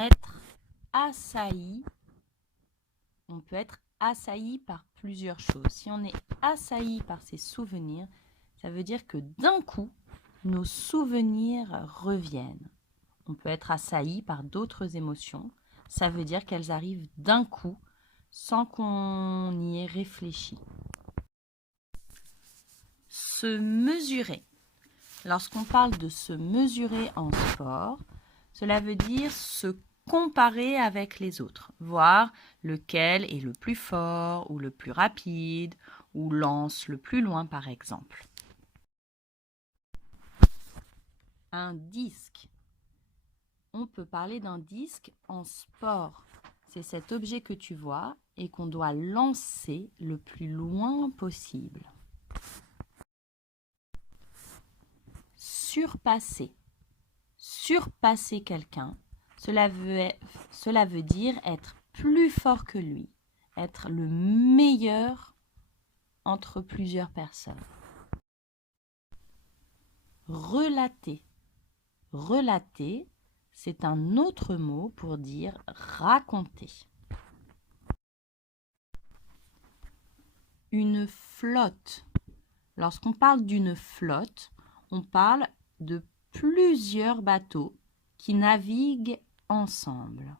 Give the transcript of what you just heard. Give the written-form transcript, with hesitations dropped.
Être assailli, on peut être assailli par plusieurs choses. Si on est assailli par ses souvenirs, ça veut dire que d'un coup, nos souvenirs reviennent. On peut être assailli par d'autres émotions. Ça veut dire qu'elles arrivent d'un coup, sans qu'on y ait réfléchi. Se mesurer. Lorsqu'on parle de se mesurer en sport, cela veut dire se comparer avec les autres, voir lequel est le plus fort ou le plus rapide ou lance le plus loin par exemple. Un disque. On peut parler d'un disque en sport. C'est cet objet que tu vois et qu'on doit lancer le plus loin possible. Surpasser. Surpasser quelqu'un, cela veut dire être plus fort que lui, être le meilleur entre plusieurs personnes. Relater. Relater, c'est un autre mot pour dire raconter. Une flotte. Lorsqu'on parle d'une flotte, on parle de plusieurs bateaux qui naviguent ensemble.